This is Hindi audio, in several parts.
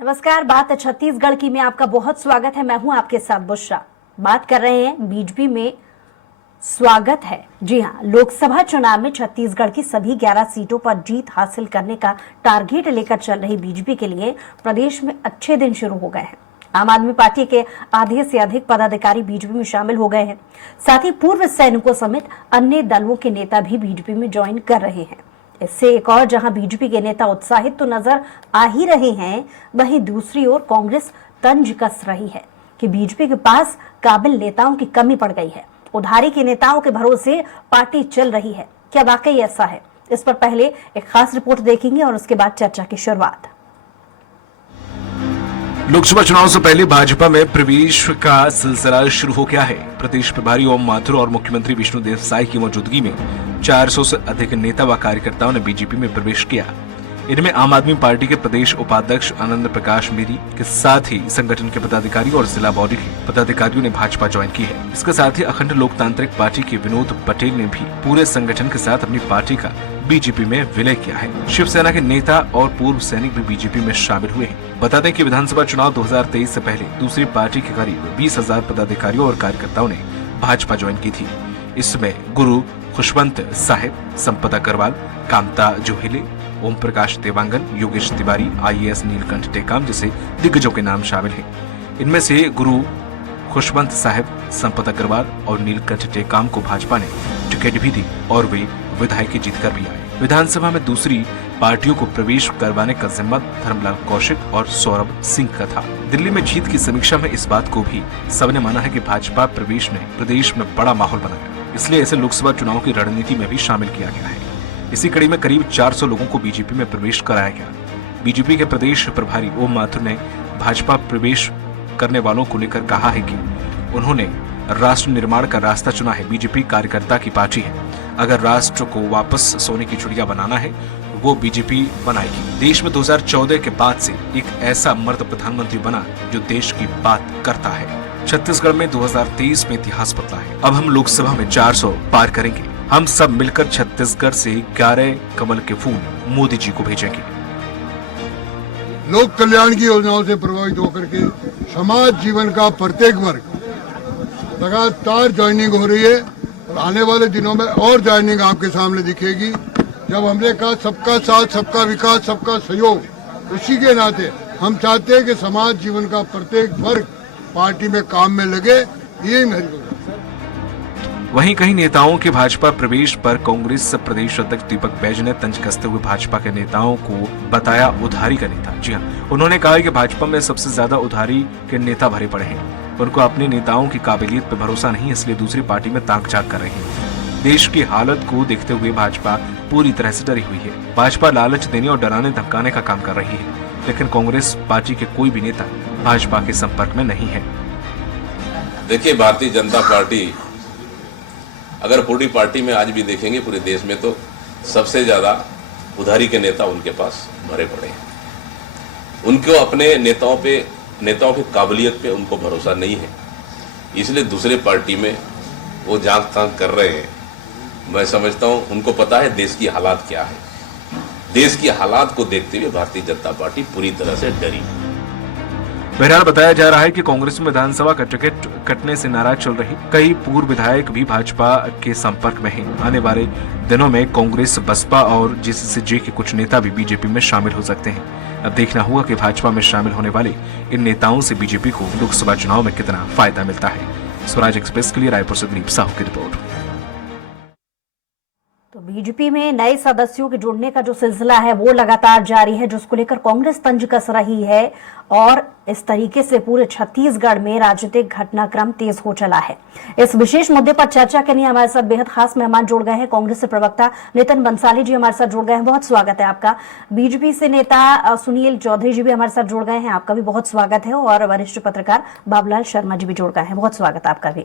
नमस्कार। बात छत्तीसगढ़ की में आपका बहुत स्वागत है। मैं हूं आपके साथ बुशरा। बात कर रहे हैं बीजेपी में स्वागत है। जी हां, लोकसभा चुनाव में छत्तीसगढ़ की सभी 11 सीटों पर जीत हासिल करने का टारगेट लेकर चल रही बीजेपी के लिए प्रदेश में अच्छे दिन शुरू हो गए हैं। आम आदमी पार्टी के आधे से अधिक पदाधिकारी बीजेपी में शामिल हो गए हैं। साथ ही पूर्व सैनिकों समेत अन्य दलों के नेता भी बीजेपी में ज्वाइन कर रहे हैं। इससे एक और जहां बीजेपी के नेता उत्साहित तो नजर आ ही रहे हैं, वहीं दूसरी ओर कांग्रेस तंज कस रही है कि बीजेपी के पास काबिल नेताओं की कमी पड़ गई है। उधारी के नेताओं के भरोसे पार्टी चल रही है। क्या वाकई ऐसा है? इस पर पहले एक खास रिपोर्ट देखेंगे और उसके बाद चर्चा की शुरुआत। लोकसभा चुनाव से पहले भाजपा में प्रवेश का सिलसिला शुरू हो गया है। प्रदेश प्रभारी ओम माथुर और मुख्यमंत्री विष्णुदेव साय की मौजूदगी में 400 से अधिक नेता व कार्यकर्ताओं ने बीजेपी में प्रवेश किया। इनमें आम आदमी पार्टी के प्रदेश उपाध्यक्ष आनंद प्रकाश मेरी के साथ ही संगठन के पदाधिकारी और जिला बॉडी के पदाधिकारियों ने भाजपा ज्वाइन की है। इसके साथ ही अखंड लोकतांत्रिक पार्टी के विनोद पटेल ने भी पूरे संगठन के साथ अपनी पार्टी का बीजेपी में विलय किया है। शिवसेना के नेता और पूर्व सैनिक भी बीजेपी में शामिल हुए हैं। बता दें कि विधानसभा चुनाव 2023 से पहले दूसरी पार्टी के करीब 20,000 पदाधिकारियों और कार्यकर्ताओं ने भाजपा ज्वाइन की थी। इसमें गुरु खुशवंत साहिब, संपत अग्रवाल, कामता जोहेले, ओम प्रकाश देवांगन, योगेश तिवारी, IAS नीलकंठ टेकाम जैसे दिग्गजों के नाम शामिल हैं। इनमें से गुरु खुशवंत साहिब, संपत अग्रवाल और नीलकंठ टेकाम को भाजपा ने टिकट भी दी और वे विधायक जीतकर भी आए। विधानसभा में दूसरी पार्टियों को प्रवेश करवाने का जिम्मा धर्मलाल कौशिक और सौरभ सिंह का था। दिल्ली में जीत की समीक्षा में इस बात को भी सबने माना है कि भाजपा प्रवेश ने प्रदेश में बड़ा माहौल बनाया, इसलिए इसे लोकसभा चुनाव की रणनीति में भी शामिल किया गया है। इसी कड़ी में करीब 400 लोगों को बीजेपी में प्रवेश कराया गया। बीजेपी के प्रदेश प्रभारी ओम माथुर ने भाजपा प्रवेश करने वालों को लेकर कहा है कि उन्होंने राष्ट्र निर्माण का रास्ता चुना है। बीजेपी कार्यकर्ता की पार्टी है। अगर राष्ट्र को वापस सोने की चिड़िया बनाना है, वो बीजेपी बनाएगी। देश में 2014 के बाद से एक ऐसा मर्द प्रधानमंत्री बना जो देश की बात करता है। छत्तीसगढ़ में 2023 में इतिहास बदला है। अब हम लोकसभा में 400 पार करेंगे। हम सब मिलकर छत्तीसगढ़ से 11 कमल के फूल मोदी जी को भेजेंगे। लोक कल्याण की योजनाओं से प्रभावित होकर के समाज जीवन का प्रत्येक वर्ग लगातार ज्वाइनिंग हो रही है और आने वाले दिनों में और ज्वाइनिंग आपके सामने दिखेगी। जब हमने कहा सबका साथ, सबका विकास, सबका सहयोग, उसी के नाते हम चाहते हैं कि समाज जीवन का प्रत्येक वर्ग पार्टी में काम में लगे। यही मेरी। वहीं कई नेताओं के भाजपा प्रवेश पर कांग्रेस प्रदेश अध्यक्ष दीपक बैज ने तंज कसते हुए भाजपा के नेताओं को बताया उधारी का नेता। जी हां, उन्होंने कहा कि भाजपा में सबसे ज्यादा उधारी के नेता भरे पड़े हैं। उनको अपने नेताओं की काबिलियत पर भरोसा नहीं, इसलिए दूसरी पार्टी में ताक झाक कर रहे हैं। देश की हालत को देखते हुए भाजपा पूरी तरह से डरी हुई है। भाजपा लालच देने और डराने धमकाने का काम कर रही है, लेकिन कांग्रेस पार्टी के कोई भी नेता भाजपा के संपर्क में नहीं है। देखिए, भारतीय जनता पार्टी अगर पूरी पार्टी में आज भी देखेंगे पूरे देश में, तो सबसे ज्यादा उधारी के नेता उनके पास भरे पड़े हैं। उनको अपने नेताओं की काबिलियत पे उनको भरोसा नहीं है, इसलिए दूसरे पार्टी में वो जांच ताक कर रहे हैं। मैं समझता हूं उनको पता है देश की हालात क्या है। देश की हालात को देखते हुए भारतीय जनता पार्टी पूरी तरह से डरी। बहरहाल बताया जा रहा है कि कांग्रेस में विधानसभा का टिकट कटने से नाराज चल रही कई पूर्व विधायक भी भाजपा के संपर्क में हैं। आने वाले दिनों में कांग्रेस, बसपा और JCCJ के कुछ नेता भी बीजेपी में शामिल हो सकते हैं। अब देखना होगा कि भाजपा में शामिल होने वाले इन नेताओं से बीजेपी को लोकसभा चुनाव में कितना फायदा मिलता है। स्वराज एक्सप्रेस के लिए रायपुर से दिलीप साहू की रिपोर्ट। तो बीजेपी में नए सदस्यों के जुड़ने का जो सिलसिला है वो लगातार जारी है, जिसको लेकर कांग्रेस तंज कस रही है और इस तरीके से पूरे छत्तीसगढ़ में राजनीतिक घटनाक्रम तेज हो चला है। इस विशेष मुद्दे पर चर्चा के लिए हमारे साथ बेहद खास मेहमान जुड़ गए हैं। कांग्रेस से प्रवक्ता नितिन बंसाली जी हमारे साथ जुड़ गए हैं, बहुत स्वागत है आपका। बीजेपी से नेता सुनील चौधरी जी भी हमारे साथ जुड़ गए हैं, आपका भी बहुत स्वागत है। और वरिष्ठ पत्रकार बाबूलाल शर्मा जी भी जुड़ गए हैं, बहुत स्वागत है आपका भी।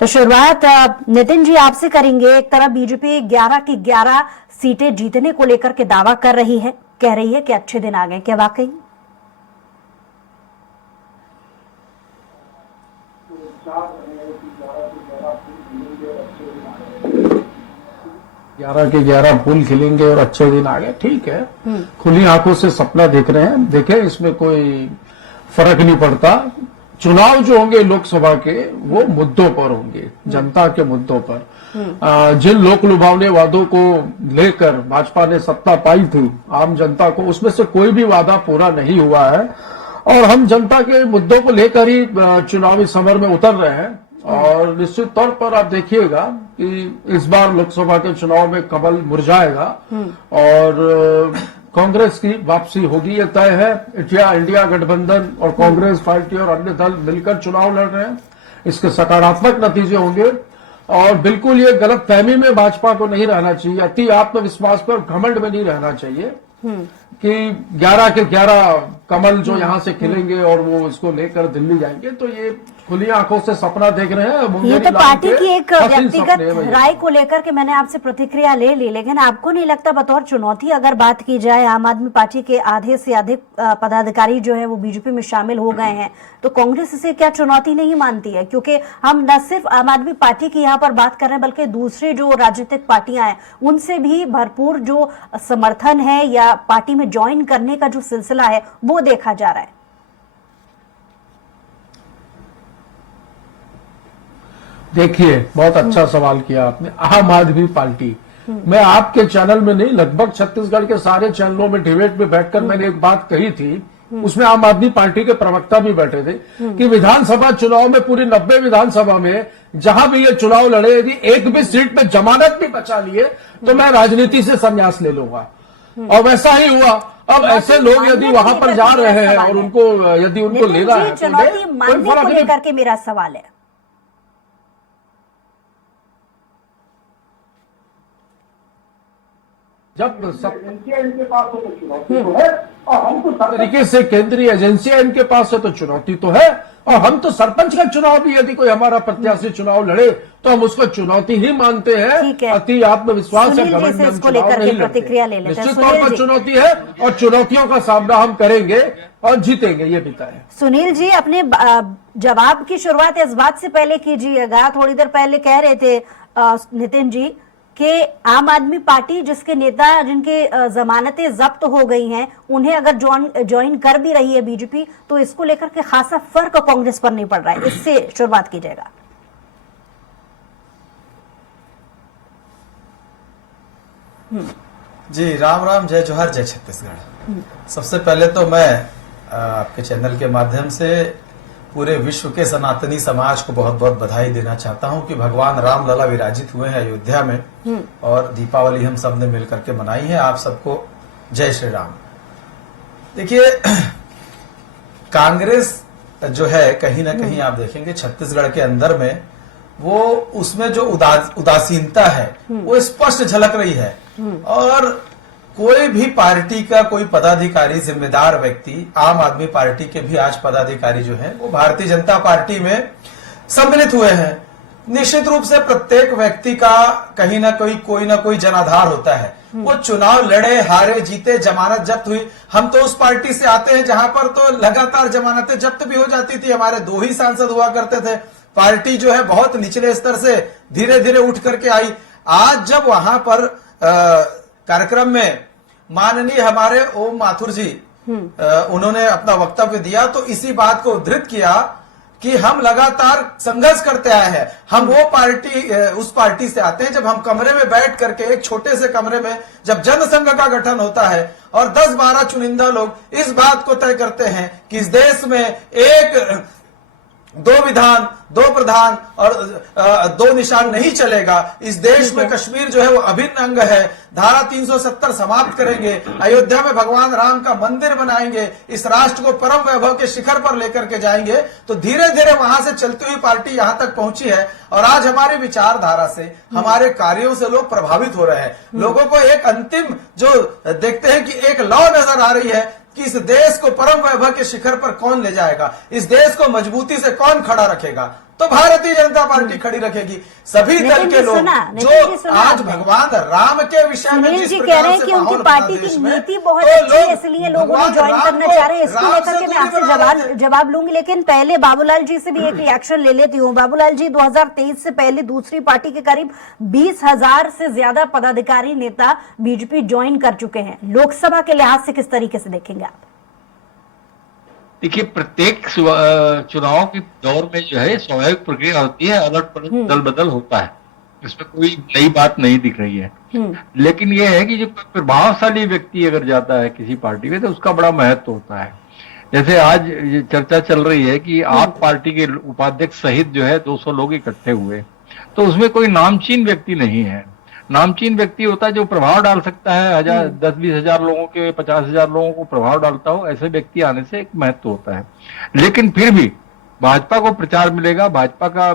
तो शुरुआत नितिन जी आपसे करेंगे। एक तरफ बीजेपी 11 की 11 सीटें जीतने को लेकर के दावा कर रही है, कह रही है कि अच्छे दिन आ गए, क्या वाकई? 11 के 11 फूल खिलेंगे और अच्छे दिन आ गए, ठीक है। खुली आंखों से सपना देख रहे हैं, देखें, इसमें कोई फर्क नहीं पड़ता। चुनाव जो होंगे लोकसभा के, वो मुद्दों पर होंगे, जनता के मुद्दों पर। जिन लोक लुभावने वादों को लेकर भाजपा ने सत्ता पाई थी आम जनता को, उसमें से कोई भी वादा पूरा नहीं हुआ है और हम जनता के मुद्दों को लेकर ही चुनावी समर में उतर रहे हैं। और निश्चित तौर पर आप देखिएगा कि इस बार लोकसभा के चुनाव में कमल मुरझाएगा और कांग्रेस की वापसी होगी, ये तय है। इंडिया गठबंधन और कांग्रेस पार्टी और अन्य दल मिलकर चुनाव लड़ रहे हैं, इसके सकारात्मक नतीजे होंगे। और बिल्कुल ये गलत फहमी में भाजपा को नहीं रहना चाहिए, अति आत्मविश्वास पर घमंड में नहीं रहना चाहिए कि 11 के 11 कमल जो यहां से खिलेंगे और वो इसको लेकर दिल्ली जाएंगे, तो ये खुली आंखों से सपना देख रहे हैं। ये तो पार्टी की एक व्यक्तिगत राय को लेकर के मैंने आपसे प्रतिक्रिया ले ली, लेकिन आपको नहीं लगता बतौर चुनौती अगर बात की जाए, आम आदमी पार्टी के आधे से अधिक पदाधिकारी जो है वो बीजेपी में शामिल हो गए हैं, तो कांग्रेस इसे क्या चुनौती नहीं मानती है? क्योंकि हम न सिर्फ आम आदमी पार्टी की यहाँ पर बात कर रहे हैं, बल्कि दूसरी जो राजनीतिक पार्टियां हैं उनसे भी भरपूर जो समर्थन है या पार्टी में ज्वाइन करने का जो सिलसिला है वो देखा जा रहा है। देखिए, बहुत अच्छा सवाल किया आपने। आम आदमी पार्टी, मैं आपके चैनल में नहीं, लगभग छत्तीसगढ़ के सारे चैनलों में डिबेट में बैठकर मैंने एक बात कही थी, उसमें आम आदमी पार्टी के प्रवक्ता भी बैठे थे कि विधानसभा चुनाव में पूरी 90 विधानसभा में जहां भी ये चुनाव लड़े, यदि एक भी सीट पे जमानत भी बचा लिए तो मैं राजनीति से संन्यास ले लूंगा। और वैसा ही हुआ। अब ऐसे लोग यदि वहां पर जा रहे हैं और उनको यदि उनको लेना है, चुनौती मानने को लेकर के मेरा सवाल है। जब इनके पास हो तो चुनौती तो है, और हम तो तरीके से केंद्रीय एजेंसियां इनके पास है तो चुनौती तो है। और हम तो सरपंच का चुनाव भी यदि कोई हमारा प्रत्याशी चुनाव लड़े तो हम उसको चुनौती ही मानते हैं। अति आत्मविश्वास है, इसको लेकर के प्रतिक्रिया ले लेते हैं। निश्चित तौर पर चुनौती है और चुनौतियों का सामना हम करेंगे और जीतेंगे, ये भी तय है। सुनील जी, अपने जवाब की शुरुआत इस बात से पहले कीजिएगा, थोड़ी देर पहले कह रहे थे नितिन जी कि आम आदमी पार्टी जिसके नेता जिनके जमानतें जब्त हो गई हैं, उन्हें अगर ज्वाइन कर भी रही है बीजेपी, तो इसको लेकर के खासा फर्क कांग्रेस पर नहीं पड़ रहा है। इससे शुरुआत कीजिएगा। जी, राम राम, जय जोहर, जय छत्तीसगढ़। सबसे पहले तो मैं आपके चैनल के माध्यम से पूरे विश्व के सनातनी समाज को बहुत बहुत बधाई देना चाहता हूं कि भगवान राम लला विराजित हुए हैं अयोध्या में और दीपावली हम सब ने मिलकर के मनाई है। आप सबको जय श्री राम। देखिए, कांग्रेस जो है कहीं ना कहीं आप देखेंगे छत्तीसगढ़ के अंदर में वो उसमें जो उदासीनता है वो स्पष्ट झलक रही है। और कोई भी पार्टी का कोई पदाधिकारी, जिम्मेदार व्यक्ति, आम आदमी पार्टी के भी आज पदाधिकारी जो हैं वो भारतीय जनता पार्टी में सम्मिलित हुए हैं। निश्चित रूप से प्रत्येक व्यक्ति का कहीं ना कोई ना कोई जनाधार होता है। वो चुनाव लड़े, हारे, जीते, जमानत जब्त हुई। हम तो उस पार्टी से आते हैं जहां पर तो लगातार जमानतें जब्त भी हो जाती थी। हमारे 2 ही सांसद हुआ करते थे। पार्टी जो है बहुत निचले स्तर से धीरे धीरे उठ करके आई। आज जब वहां पर कार्यक्रम में माननीय हमारे ओम माथुर जी उन्होंने अपना वक्तव्य दिया तो इसी बात को उद्धृत किया कि हम लगातार संघर्ष करते आए हैं। हम वो पार्टी, उस पार्टी से आते हैं जब हम कमरे में बैठ करके, एक छोटे से कमरे में जब जनसंघ का गठन होता है और 10-12 चुनिंदा लोग इस बात को तय करते हैं कि इस देश में एक 2 विधान, 2 प्रधान और 2 निशान नहीं चलेगा। इस देश में कश्मीर जो है वो अभिन्न अंग है। धारा 370 समाप्त करेंगे। अयोध्या में भगवान राम का मंदिर बनाएंगे। इस राष्ट्र को परम वैभव के शिखर पर लेकर के जाएंगे। तो धीरे धीरे वहां से चलती हुई पार्टी यहां तक पहुंची है और आज हमारी विचारधारा से, हमारे कार्यों से लोग प्रभावित हो रहे हैं। लोगों को एक अंतिम जो देखते हैं कि एक लौ नजर आ रही है कि इस देश को परम वैभव के शिखर पर कौन ले जाएगा, इस देश को मजबूती से कौन खड़ा रखेगा। तो भारतीय जनता पार्टी खड़ी रखेगी। सभी नितिन दल जी के लोग सुना, जो नितिन जी सुना आज आपने। भगवान राम के विषय में सुनील जिस जी कह प्रकार रहे हैं से कि उनकी माहौल पार्टी बना देश की में, नीति बहुत तो अच्छी है, लोग इसलिए लोगों ने भगवान ज्वाइन राम करना को चाह रहे हैं। इसको राम लेकर से के मैं दूरी आपसे बना रहे थे। जवाब लूंगी, लेकिन पहले बाबूलाल जी से भी एक रिएक्शन ले लेती हूँ। बाबूलाल जी, 2023 से पहले दूसरी पार्टी के करीब 20,000 से ज्यादा पदाधिकारी नेता बीजेपी ज्वाइन कर चुके हैं। लोकसभा के लिहाज से किस तरीके से देखेंगे आप? देखिए, प्रत्येक चुनाव के दौर में जो है स्वाभाविक प्रक्रिया होती है, अलग पलट दल बदल होता है, इसमें कोई नई बात नहीं दिख रही है। लेकिन यह है कि जो प्रभावशाली व्यक्ति अगर जाता है किसी पार्टी में तो उसका बड़ा महत्व होता है। जैसे आज ये चर्चा चल रही है कि आप पार्टी के उपाध्यक्ष सहित जो है 200 लोग इकट्ठे हुए, तो उसमें कोई नामचीन व्यक्ति नहीं है। नामचीन व्यक्ति होता है जो प्रभाव डाल सकता है, 10-20 हजार लोगों के, 50,000 लोगों को प्रभाव डालता हो, ऐसे व्यक्ति आने से एक महत्व होता है। लेकिन फिर भी भाजपा को प्रचार मिलेगा, भाजपा का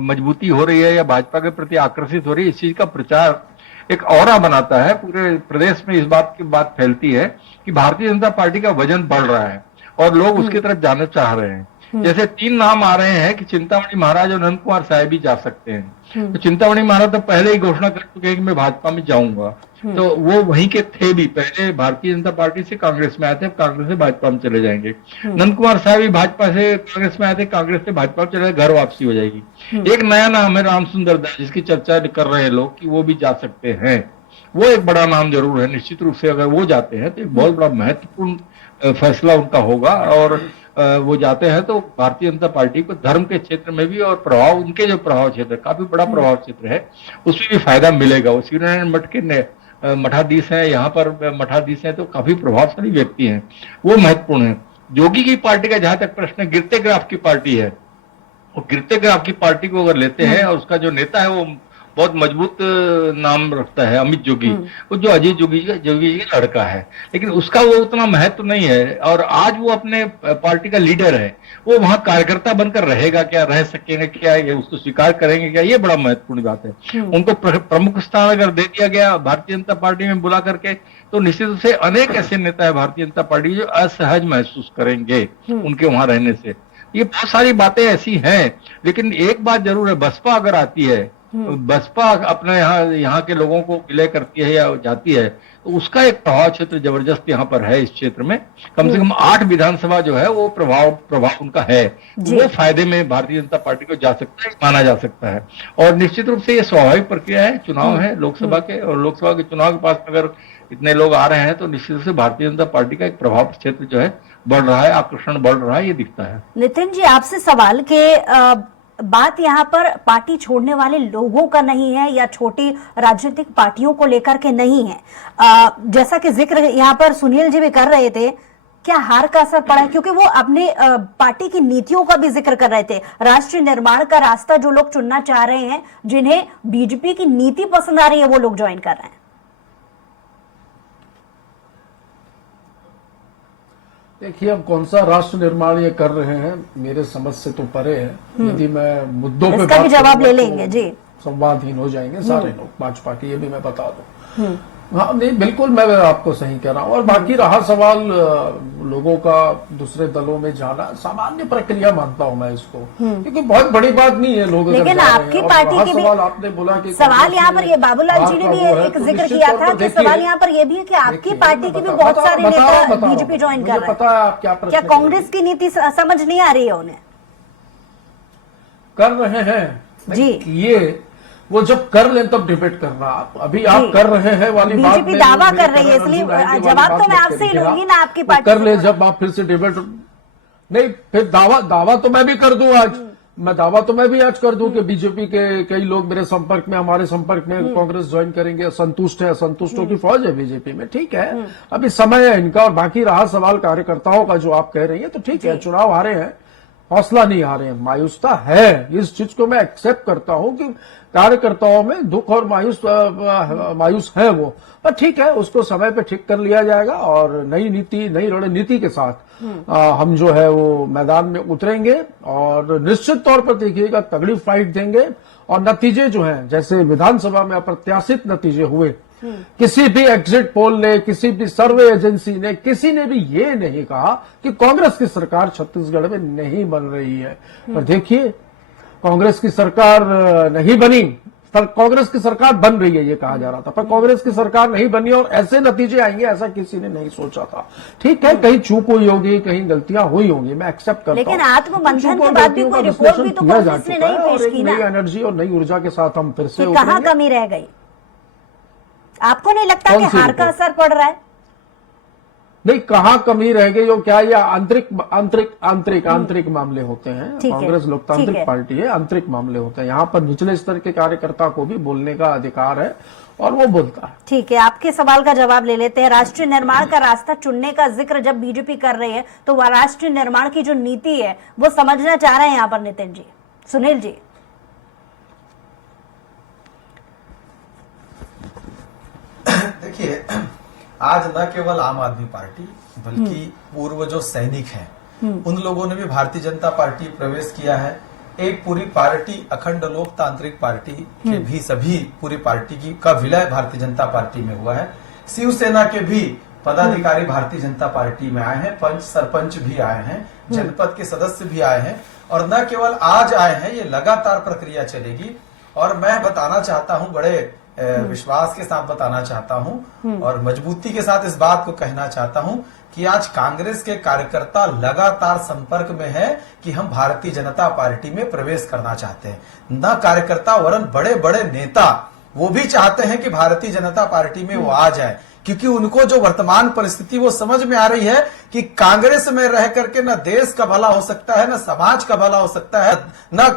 मजबूती हो रही है या भाजपा के प्रति आकर्षित हो रही है, इस चीज का प्रचार एक औरा बनाता है। पूरे प्रदेश में इस बात की बात फैलती है कि भारतीय जनता पार्टी का वजन बढ़ रहा है और लोग उसकी तरफ जाना चाह रहे हैं। जैसे 3 नाम आ रहे हैं कि चिंतामणि महाराज और नंद कुमार साहब भी जा सकते हैं। तो चिंतामणि महाराज तो पहले ही घोषणा कर चुके हैं कि मैं भाजपा में जाऊंगा, तो वो वहीं के थे भी, पहले भारतीय जनता पार्टी से कांग्रेस में आए थे, कांग्रेस से भाजपा में चले जाएंगे। नंद कुमार साहब भी भाजपा से कांग्रेस में आए थे, कांग्रेस से भाजपा में चले, घर वापसी हो जाएगी। एक नया नाम है रामसुंदर दास, जिसकी चर्चा कर रहे हैं लोग कि वो भी जा सकते हैं। वो एक बड़ा नाम जरूर है, निश्चित रूप से अगर वो जाते हैं तो एक बहुत बड़ा महत्वपूर्ण फैसला उनका होगा। और वो जाते हैं तो भारतीय जनता पार्टी को धर्म के क्षेत्र में भी और प्रभाव, उनके जो प्रभाव क्षेत्र, काफी बड़ा प्रभाव क्षेत्र है, उसमें भी फायदा मिलेगा। वो सूर्यनारायण मठ के मठाधीश हैं, यहाँ पर मठाधीश हैं, तो काफी प्रभावशाली व्यक्ति हैं, वो महत्वपूर्ण है। जोगी की पार्टी का जहां तक प्रश्न है, गिरते ग्राफ की पार्टी है, वो गिरते ग्राफ की पार्टी को अगर लेते हैं और उसका जो नेता है वो बहुत मजबूत नाम रखता है, अमित जोगी, वो जो अजय जोगी का लड़का है, लेकिन उसका वो उतना महत्व नहीं है। और आज वो अपने पार्टी का लीडर है, वो वहां कार्यकर्ता बनकर रहेगा क्या, रह सकेंगे क्या, ये उसको स्वीकार करेंगे क्या, ये बड़ा महत्वपूर्ण बात है। उनको प्रमुख स्थान अगर दे दिया गया भारतीय जनता पार्टी में बुला करके, तो निश्चित रूप से अनेक ऐसे नेता है भारतीय जनता पार्टी जो असहज महसूस करेंगे उनके वहां रहने से। ये बहुत सारी बातें ऐसी हैं, लेकिन एक बात जरूर है, बसपा अगर आती है, बसपा अपने यहाँ के लोगों को विलय करती है या जाती है, तो उसका एक प्रभाव क्षेत्र जबरदस्त यहाँ पर है। इस क्षेत्र में कम से कम 8 विधानसभा जो है वो प्रभाव उनका है, वो फायदे में भारतीय जनता पार्टी को जा सकता है, माना जा सकता है। और निश्चित रूप से ये स्वाभाविक प्रक्रिया है, चुनाव है लोकसभा के, और लोकसभा के चुनाव के पास अगर इतने लोग आ रहे हैं तो निश्चित रूप से भारतीय जनता पार्टी का एक प्रभाव क्षेत्र जो है बढ़ रहा है, आकर्षण बढ़ रहा है, ये दिखता है। नितिन जी, आपसे सवाल के बात यहाँ पर पार्टी छोड़ने वाले लोगों का नहीं है या छोटी राजनीतिक पार्टियों को लेकर के नहीं है। जैसा कि जिक्र यहाँ पर सुनील जी भी कर रहे थे, क्या हार का असर पड़ा है? क्योंकि वो अपने पार्टी की नीतियों का भी जिक्र कर रहे थे। राष्ट्रीय निर्माण का रास्ता जो लोग चुनना चाह रहे हैं, जिन्हें बीजेपी की नीति पसंद आ रही है, वो लोग ज्वाइन कर रहे हैं। देखिए, अब कौन सा राष्ट्र निर्माण ये कर रहे हैं मेरे समझ से तो परे है। यदि मैं मुद्दों पे इसका भी जवाब ले लेंगे जी, संवादहीन हो जाएंगे सारे लोग भाजपा के, ये भी मैं बता दूं। हाँ नहीं, बिल्कुल मैं आपको सही कह रहा हूँ। और बाकी रहा सवाल लोगों का दूसरे दलों में जाना, सामान्य प्रक्रिया मानता हूँ मैं इसको, क्योंकि बहुत बड़ी बात नहीं है लोग। लेकिन आपकी पार्टी के भी आपने बोला कि सवाल यहाँ पर ये बाबूलाल जी ने भी एक जिक्र किया था कि सवाल यहाँ पर ये भी है कि आपकी पार्टी के भी बहुत सारे नेता बीजेपी ज्वाइन कर रहे हैं। पता है आप क्या कांग्रेस की नीति समझ नहीं आ रही है उन्हें? कर रहे हैं जी, ये वो जब कर लें तब डिबेट करना। अभी आप कर रहे हैं वाली बात बीजेपी दावा कर रही है, इसलिए जवाब तो मैं आपसे ही लूंगी ना। आपकी पार्टी कर ले, जब आप फिर से डिबेट नहीं, फिर दावा तो मैं भी कर दूं आज। दावा तो मैं भी आज कर दूं कि बीजेपी के कई लोग मेरे संपर्क में, हमारे संपर्क में कांग्रेस ज्वाइन करेंगे, असंतुष्ट है, असंतुष्टों की फौज है बीजेपी में। ठीक है, अभी समय है इनका। और बाकी रहा सवाल कार्यकर्ताओं का जो आप कह रही है, तो ठीक है, चुनाव हारे हैं, हौसला नहीं हारे हैं, मायूसता है, इस चीज को मैं एक्सेप्ट करता हूं कि कार्यकर्ताओं में दुख और मायूस है वो, पर ठीक है, उसको समय पे ठीक कर लिया जाएगा। और नई नीति, नई रणनीति के साथ हम जो है वो मैदान में उतरेंगे और निश्चित तौर पर देखिएगा तगड़ी फाइट देंगे। और नतीजे जो हैं, जैसे विधानसभा में अप्रत्याशित नतीजे हुए, किसी भी एग्जिट पोल ने, किसी भी सर्वे एजेंसी ने, किसी ने भी ये नहीं कहा कि कांग्रेस की सरकार छत्तीसगढ़ में नहीं बन रही है। पर देखिए, कांग्रेस की सरकार नहीं बनी, कांग्रेस की सरकार बन रही है ये कहा जा रहा था, पर कांग्रेस की सरकार नहीं बनी और ऐसे नतीजे आएंगे ऐसा किसी ने नहीं सोचा था। ठीक है, कहीं चूक हुई होगी, कहीं गलतियां हुई होंगी, मैं एक्सेप्ट करता हूं। लेकिन आत्ममंथन के बाद भी कोई रिपोर्ट भी तो कांग्रेस ने नहीं पेश की ना। नई एनर्जी और नई ऊर्जा के साथ हम फिर से कहां कमी रह गई? आपको नहीं लगता कि हार का असर पड़ रहा है? नहीं, कहां कमी रह गई और क्या, ये आंतरिक मामले होते हैं। कांग्रेस लोकतांत्रिक पार्टी है, आंतरिक मामले होते हैं। यहाँ पर निचले स्तर के कार्यकर्ता को भी बोलने का अधिकार है और वो बोलता है। ठीक है, आपके सवाल का जवाब ले लेते हैं। राष्ट्रीय निर्माण का रास्ता चुनने का जिक्र जब बीजेपी कर रही है तो वह राष्ट्रीय निर्माण की जो नीति है वो समझना चाह रहे हैं यहाँ पर नितिन जी, सुनील जी। देखिए, आज न केवल आम आदमी पार्टी बल्कि पूर्व जो सैनिक हैं उन लोगों ने भी भारतीय जनता पार्टी प्रवेश किया है। एक पूरी पार्टी, अखंड लोकतांत्रिक पार्टी के भी सभी पूरी पार्टी का विलय भारतीय जनता पार्टी में हुआ है। शिवसेना के भी पदाधिकारी भारतीय जनता पार्टी में आए हैं, पंच सरपंच भी आए हैं, जनपद के सदस्य भी आए हैं और न केवल आज आए हैं, ये लगातार प्रक्रिया चलेगी। और मैं बताना चाहता हूं, बड़े विश्वास के साथ बताना चाहता हूं और मजबूती के साथ इस बात को कहना चाहता हूं कि आज कांग्रेस के कार्यकर्ता लगातार संपर्क में है कि हम भारतीय जनता पार्टी में प्रवेश करना चाहते हैं। न कार्यकर्ता वरन बड़े बड़े नेता वो भी चाहते हैं कि भारतीय जनता पार्टी में वो आ जाए, क्योंकि उनको जो वर्तमान परिस्थिति वो समझ में आ रही है कि कांग्रेस में रह करके न देश का भला हो सकता है, न समाज का भला हो सकता है, न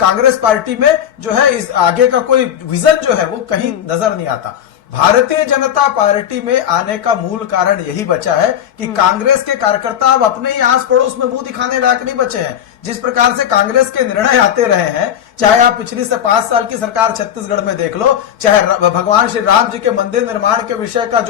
कांग्रेस पार्टी में जो है इस आगे का कोई विजन जो है वो कहीं नजर नहीं आता। भारतीय जनता पार्टी में आने का मूल कारण यही बचा है कि कांग्रेस के कार्यकर्ता अब अपने ही आस पड़ोस में मुंह दिखाने लायक नहीं बचे हैं। जिस प्रकार से कांग्रेस के निर्णय आते रहे हैं, चाहे आप पिछली से 5 साल की सरकार छत्तीसगढ़ में देख लो, चाहे भगवान श्री राम जी के मंदिर निर्माण के विषय का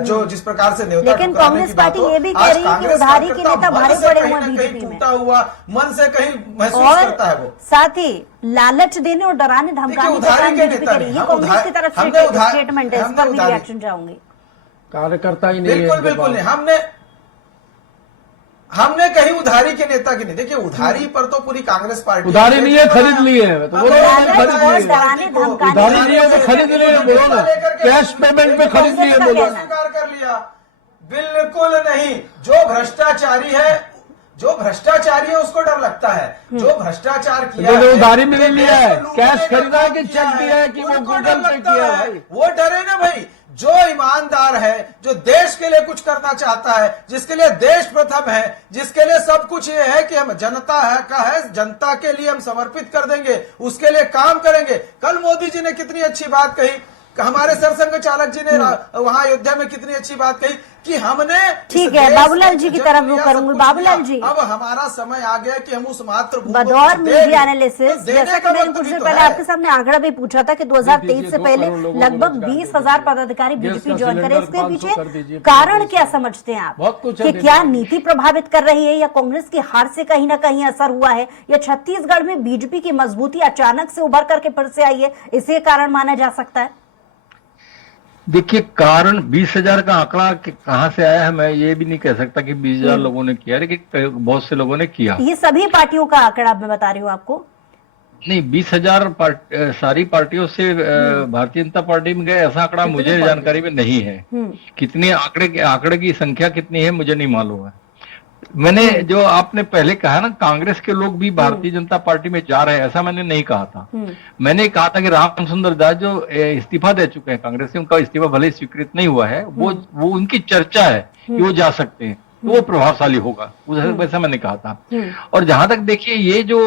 जो जिस प्रकार से न्योता, लेकिन कांग्रेस पार्टी ये भी कह रही है कि उधारी के नेता भारी पड़े हुए हैं बीजेपी में, टूटा हुआ मन से कहीं महसूस करता है वो। साथ ही लालच देने और डराने धमकाने का काम बीजेपी कर रही है। कांग्रेस की तरफ से स्टेटमेंट है, इस पर भी रिएक्शन चाहूंगी। कार्यकर्ता ही नहीं, बिल्कुल बिल्कुल नहीं, हमने कहीं उधारी के नेता की नहीं। देखिए, उधारी पर तो पूरी कांग्रेस पार्टी, उधारी नहीं है, खरीद लिए है, तो बोलो डराने धमकाने, उधारी नहीं है तो खरीद लिए, बोलो ना, कैश पेमेंट पे खरीद लिए, बोलो। स्वीकार कर लिया, बिल्कुल नहीं। जो भ्रष्टाचारी है उसको डर लगता है, जो भ्रष्टाचार किया है, उधारी में नहीं लिया है, कैश खरीदा है कि चेक दिया है कि वो गूगल पे किया है, वो डरे ना भाई। जो ईमानदार है, जो देश के लिए कुछ करना चाहता है, जिसके लिए देश प्रथम है, जिसके लिए सब कुछ ये है कि हम जनता के लिए हम समर्पित कर देंगे, उसके लिए काम करेंगे। कल मोदी जी ने कितनी अच्छी बात कही, हमारे सरसंघ चालक जी ने वहां अयोध्या में कितनी अच्छी बात कही कि हमने, ठीक है, बाबूलाल जी की तरफ रुख करूंगी। बाबूलाल जी, अब हमारा समय आ गया कि हम उस मातृभूमि बतौर मीडिया एनालिसिस, जैसा कि मैंने कुछ देर पहले आपके सामने आंकड़ा भी पूछा था कि 2023 से पहले लगभग 20,000 पदाधिकारी बीजेपी ज्वाइन करे, इसके पीछे कारण क्या समझते हैं आप? कि क्या नीति प्रभावित कर रही है या कांग्रेस की हार से कहीं ना कहीं असर हुआ है, या छत्तीसगढ़ में बीजेपी की मजबूती अचानक से उभर करके फिर से आई है, इसे कारण माना जा सकता है? देखिए, कारण 20,000 का आंकड़ा कहां से आया है मैं ये भी नहीं कह सकता कि 20,000 लोगों ने किया, लेकिन बहुत से लोगों ने किया। ये सभी पार्टियों का आंकड़ा मैं बता रही हूँ आपको। नहीं, 20,000 सारी पार्टियों से भारतीय जनता पार्टी में गए, ऐसा आंकड़ा मुझे जानकारी में नहीं है। कितने आंकड़े की संख्या कितनी है मुझे नहीं मालूम है। मैंने जो आपने पहले कहा ना, कांग्रेस के लोग भी भारतीय जनता पार्टी में जा रहे हैं, ऐसा मैंने नहीं कहा था। मैंने कहा था कि रामसुंदर दास जो इस्तीफा दे चुके हैं कांग्रेस से, उनका इस्तीफा भले स्वीकृत नहीं हुआ है, वो उनकी चर्चा है कि वो जा सकते हैं, तो वो प्रभावशाली होगा, वैसा मैंने कहा था। और जहां तक देखिए, ये जो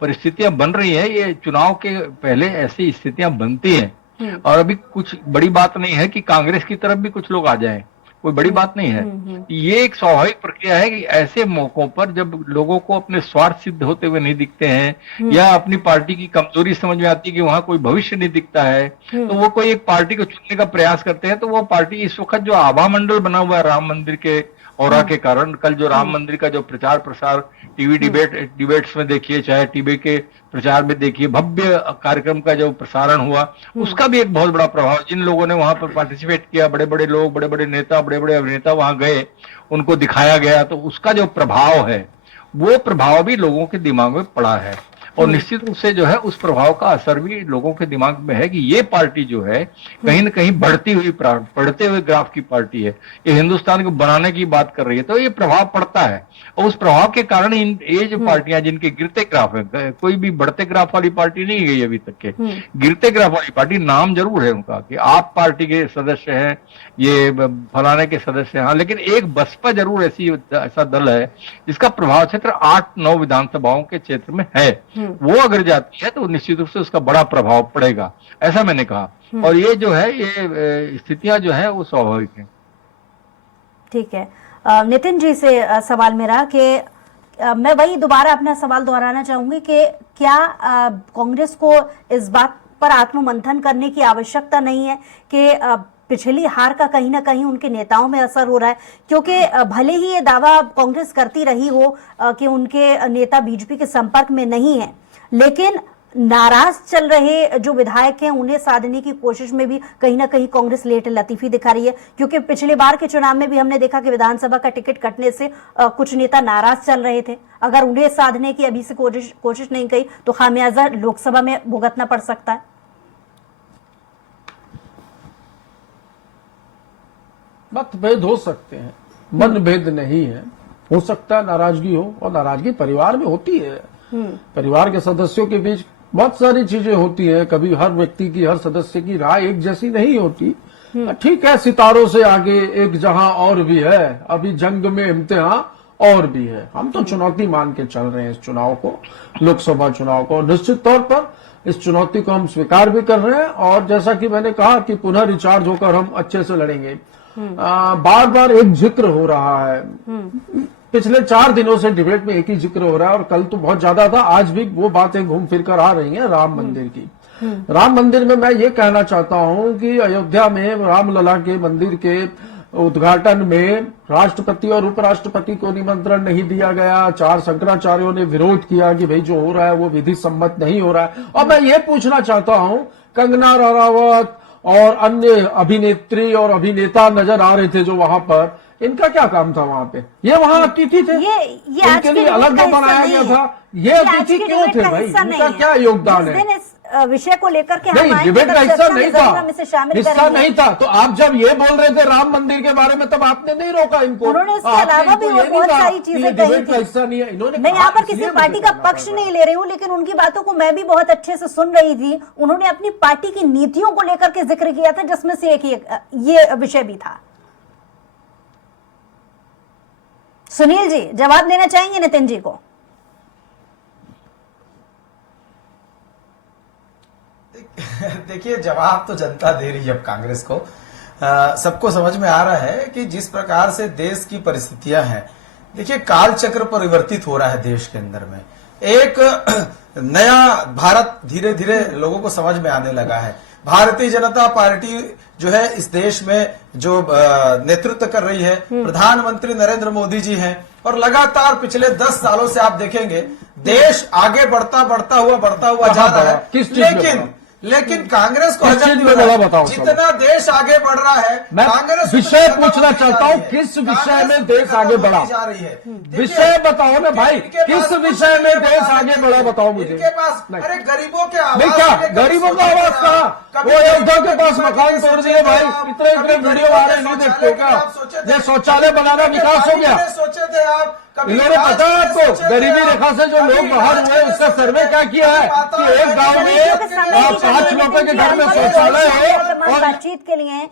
परिस्थितियां बन रही है, ये चुनाव के पहले ऐसी स्थितियां बनती हैं और अभी कुछ बड़ी बात नहीं है कि कांग्रेस की तरफ भी कुछ लोग आ जाए, कोई बड़ी बात नहीं है। ये एक स्वाभाविक प्रक्रिया है कि ऐसे मौकों पर जब लोगों को अपने स्वार्थ सिद्ध होते हुए नहीं दिखते हैं या अपनी पार्टी की कमजोरी समझ में आती है कि वहां कोई भविष्य नहीं दिखता है, तो वो कोई एक पार्टी को चुनने का प्रयास करते हैं। तो वो पार्टी इस वक्त जो आभा मंडल बना हुआ है राम मंदिर के औरा के कारण, कल जो राम मंदिर का जो प्रचार प्रसार टीवी डिबेट्स में देखिए, चाहे टीवी के प्रचार में देखिए, भव्य कार्यक्रम का जो प्रसारण हुआ, उसका भी एक बहुत बड़ा प्रभाव, जिन लोगों ने वहां पर पार्टिसिपेट किया, बड़े बड़े लोग, बड़े बड़े नेता, बड़े बड़े अभिनेता वहां गए, उनको दिखाया गया, तो उसका जो प्रभाव है वो प्रभाव भी लोगों के दिमाग में पड़ा है। और निश्चित रूप से जो है उस प्रभाव का असर भी लोगों के दिमाग में है कि ये पार्टी जो है कहीं न कहीं बढ़ते हुए ग्राफ की पार्टी है, ये हिंदुस्तान को बनाने की बात कर रही है, तो ये प्रभाव पड़ता है। और उस प्रभाव के कारण ये जो पार्टियां जिनके गिरते ग्राफ है, कोई भी बढ़ते ग्राफ वाली पार्टी नहीं गई अभी तक के, गिरते ग्राफ वाली पार्टी नाम जरूर है उनका कि आप पार्टी के सदस्य हैं, ये फलाने के सदस्य हैं, लेकिन एक बसपा जरूर ऐसा दल है जिसका प्रभाव क्षेत्र 8-9 विधानसभाओं के क्षेत्र में है। वो अगर जाती है तो निश्चित रूप से उसका बड़ा प्रभाव पड़ेगा, ऐसा मैंने कहा। और ये जो है ये स्थितियां जो है वो स्वाभाविक है। ठीक है, नितिन जी से सवाल मेरा कि मैं वही दोबारा अपना सवाल दोहराना चाहूंगी कि क्या कांग्रेस को इस बात पर आत्ममंथन करने की आवश्यकता नहीं है कि पिछली हार का कहीं ना कहीं उनके नेताओं में असर हो रहा है? क्योंकि भले ही ये दावा कांग्रेस करती रही हो कि उनके नेता बीजेपी के संपर्क में नहीं है, लेकिन नाराज चल रहे जो विधायक हैं उन्हें साधने की कोशिश में भी कहीं ना कहीं कांग्रेस लेट लतीफी दिखा रही है। क्योंकि पिछले बार के चुनाव में भी हमने देखा कि विधानसभा का टिकट कटने से कुछ नेता नाराज चल रहे थे। अगर उन्हें साधने की अभी से कोशिश नहीं की तो खामियाजा लोकसभा में भुगतना पड़ सकता है। मतभेद हो सकते हैं, मनभेद नहीं है। हो सकता है नाराजगी हो, और नाराजगी परिवार में होती है। परिवार के सदस्यों के बीच बहुत सारी चीजें होती है। कभी हर व्यक्ति की, हर सदस्य की राय एक जैसी नहीं होती। ठीक है, सितारों से आगे एक जहां और भी है, अभी जंग में इम्तिहान और भी है। हम तो चुनौती मान के चल रहे हैं इस चुनाव को, लोकसभा चुनाव को। निश्चित तौर पर इस चुनौती को हम स्वीकार भी कर रहे हैं, और जैसा कि मैंने कहा कि पुनः रिचार्ज होकर हम अच्छे से लड़ेंगे। बार बार एक जिक्र हो रहा है, पिछले 4 दिनों से डिबेट में एक ही जिक्र हो रहा है, और कल तो बहुत ज्यादा था, आज भी वो बातें घूम फिर कर आ रही हैं राम मंदिर की। राम मंदिर में मैं ये कहना चाहता हूं कि अयोध्या में रामलला के मंदिर के उद्घाटन में राष्ट्रपति और उपराष्ट्रपति को निमंत्रण नहीं दिया गया। 4 शंकराचार्यों ने विरोध किया कि भाई जो हो रहा है वो विधि सम्मत नहीं हो रहा है। और मैं ये पूछना चाहता हूं, कंगना रनावत और अन्य अभिनेत्री और अभिनेता नजर आ रहे थे जो वहां पर, इनका क्या काम था वहां पे? ये वहां अतिथि थे, इनके लिए अलग बनाया गया था। ये अतिथि क्यों थे भाई? इनका क्या योगदान है? विषय को लेकर के नहीं, डिबेट का हिस्सा नहीं था, हिस्सा नहीं था। तो आप जब ये बोल रहे थे राम मंदिर के बारे में, तब आपने नहीं रोका इनको। उन्होंने इसके अलावा भी बहुत सारी चीजें कही थी। हिस्सा नहीं है इन्होंने। मैं यहाँ पर किसी पार्टी का पक्ष नहीं ले रही हूँ, लेकिन उनकी बातों को मैं भी बहुत अच्छे से सुन रही थी। उन्होंने अपनी पार्टी की नीतियों को लेकर के जिक्र किया था, जिसमें से एक ये विषय भी था। सुनील जी जवाब देना चाहेंगे नितिन जी को? देखिए, जवाब तो जनता दे रही है अब कांग्रेस को। सबको समझ में आ रहा है कि जिस प्रकार से देश की परिस्थितियां हैं, देखिए काल चक्र परिवर्तित हो रहा है देश के अंदर में। एक नया भारत धीरे धीरे लोगों को समझ में आने लगा है। भारतीय जनता पार्टी जो है इस देश में जो नेतृत्व कर रही है, प्रधानमंत्री नरेंद्र मोदी जी हैं, और लगातार पिछले 10 सालों से आप देखेंगे देश आगे बढ़ता हुआ जा रहा है। लेकिन कांग्रेस को जितना देश आगे बढ़ रहा है, मैं कांग्रेस विषय पूछना चाहता हूँ, किस विषय में देश आगे बढ़ा जा रही है? विषय बताओ ना भाई, किस विषय में देश आगे बढ़ा बताओ मुझे। इनके पास अरे गरीबों के आवाज, नहीं क्या गरीबों का आवाज कहा? वो अयोध्या के पास मकान तोड़ दिए भाई, इतने वीडियो आ रहे नहीं देखते क्या? ये शौचालय बनाना विकास हो गया? सोचे थे आप? इन्होंने पता है आपको गरीबी रेखा से जो लोग बाहर हुए उसका सर्वे क्या किया है कि एक गांव में 5 लोगों के घर में शौचालय हो। और बातचीत के लिए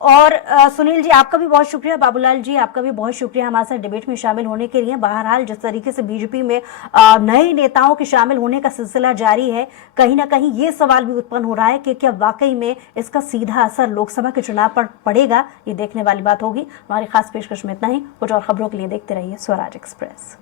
और सुनील जी आपका भी बहुत शुक्रिया, बाबूलाल जी आपका भी बहुत शुक्रिया हमारे साथ डिबेट में शामिल होने के लिए। बहरहाल जिस तरीके से बीजेपी में नए नेताओं के शामिल होने का सिलसिला जारी है, कहीं ना कहीं ये सवाल भी उत्पन्न हो रहा है कि क्या वाकई में इसका सीधा असर लोकसभा के चुनाव पर पड़ेगा। ये देखने वाली बात होगी। हमारी खास पेशकश में इतना ही। कुछ और खबरों के लिए देखते रहिए स्वराज एक्सप्रेस।